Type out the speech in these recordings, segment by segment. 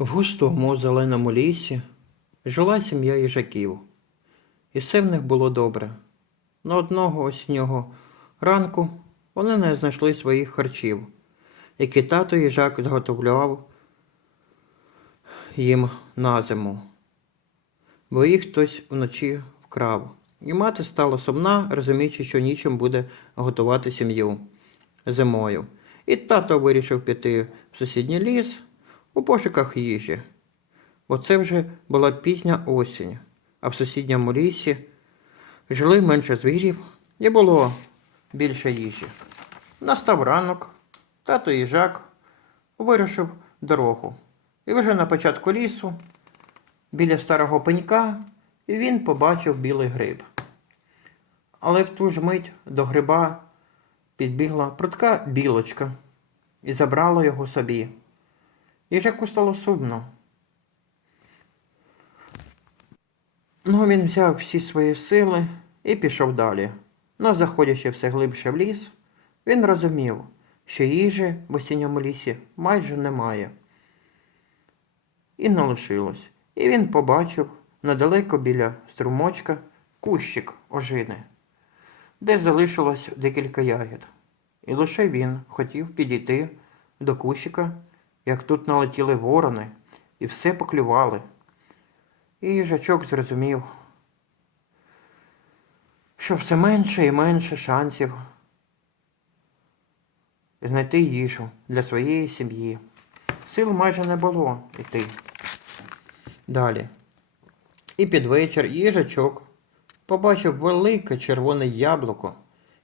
В густому зеленому лісі жила сім'я їжаків, і все в них було добре. Но одного осіннього ранку вони не знайшли своїх харчів, які тато їжак зготовляв їм на зиму, бо їх хтось вночі вкрав. І мати стала сумна, розуміючи, що нічим буде готувати сім'ю зимою. І тато вирішив піти в сусідній ліс у пошуках їжі. Бо це вже була пізня осінь, а в сусідньому лісі жили менше звірів і було більше їжі. Настав ранок, тато їжак вирушив дорогу. І вже на початку лісу, біля старого пенька, він побачив білий гриб. Але в ту ж мить до гриба підбігла прудка білочка і забрала його собі. Їжаку стало сумно. Ну, він взяв всі свої сили і пішов далі. Но, заходячи все глибше в ліс, він розумів, що їжі в осінньому лісі майже немає. І не лишилось. І він побачив недалеко біля струмочка кущик ожини, де залишилось декілька ягід. І лише він хотів підійти до кущика, як тут налетіли ворони і все поклювали. І їжачок зрозумів, що все менше і менше шансів знайти їжу для своєї сім'ї. Сил майже не було йти. Далі. І під вечір їжачок побачив велике червоне яблуко,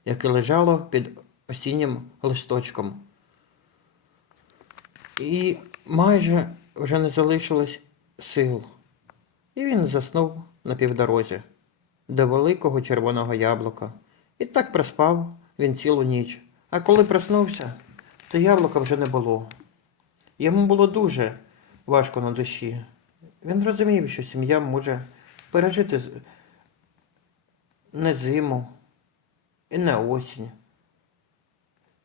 яке лежало під осіннім листочком. І майже вже не залишилось сил. І він заснув на півдорозі до великого червоного яблука. І так проспав він цілу ніч. А коли проснувся, то яблука вже не було. Йому було дуже важко на душі. Він розумів, що сім'я може пережити не зиму і не осінь.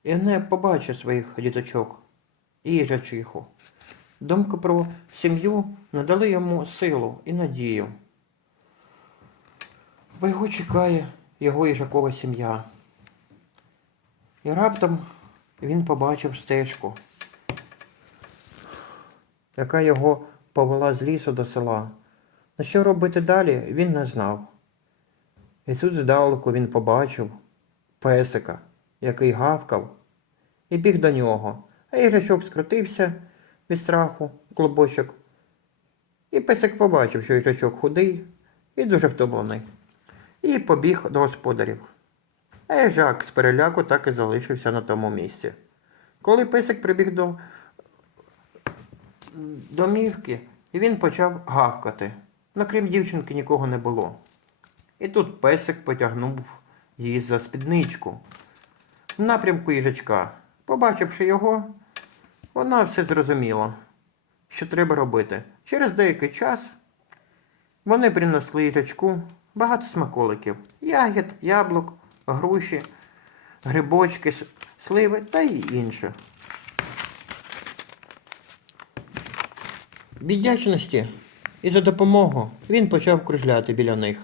І не побачить своїх діточок і їжачиху. Думка про сім'ю надали йому силу і надію. Бо його чекає його їжакова сім'я. І раптом він побачив стежку, яка його повела з лісу до села. На що робити далі, він не знав. І тут здалеку він побачив песика, який гавкав, і біг до нього, а їжачок скрутився від страху клубочок. І песик побачив, що їжачок худий і дуже втомлений, і побіг до господарів. А їжак з переляку так і залишився на тому місці. Коли песик прибіг до домівки, він почав гавкати. Но крім дівчинки нікого не було. І тут песик потягнув її за спідничку в напрямку їжачка. Побачивши його, вона все зрозуміла, що треба робити. Через деякий час вони принесли їжачку багато смаколиків. Ягід, яблук, груші, грибочки, сливи та й інше. Від вдячності і за допомогу він почав кружляти біля них,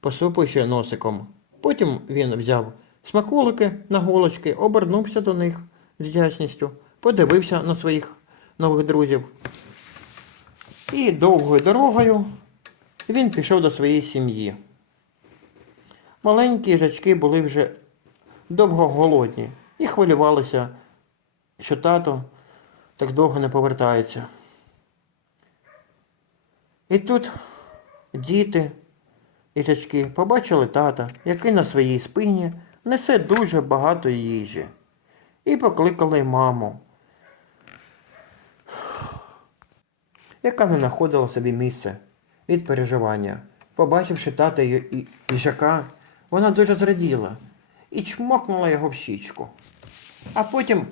посупуючи носиком. Потім він взяв смаколики на голочки, обернувся до них з вдячністю, подивився на своїх нових друзів. І довгою дорогою він пішов до своєї сім'ї. Маленькі їжачки були вже довго голодні і хвилювалися, що тато так довго не повертається. І тут діти, їжачки, побачили тата, який на своїй спині несе дуже багато їжі. І покликали маму, яка не знаходила собі місце від переживання. Побачивши тата і- їжака, вона дуже зраділа і чмокнула його в щічку. А потім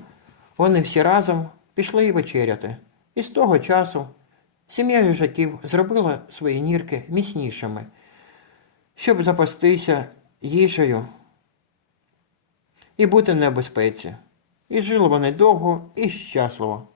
вони всі разом пішли вечеряти. І з того часу сім'я їжаків зробила свої нірки міцнішими, щоб запастися їжею і бути в небезпеці. І жили вони довго і щасливо.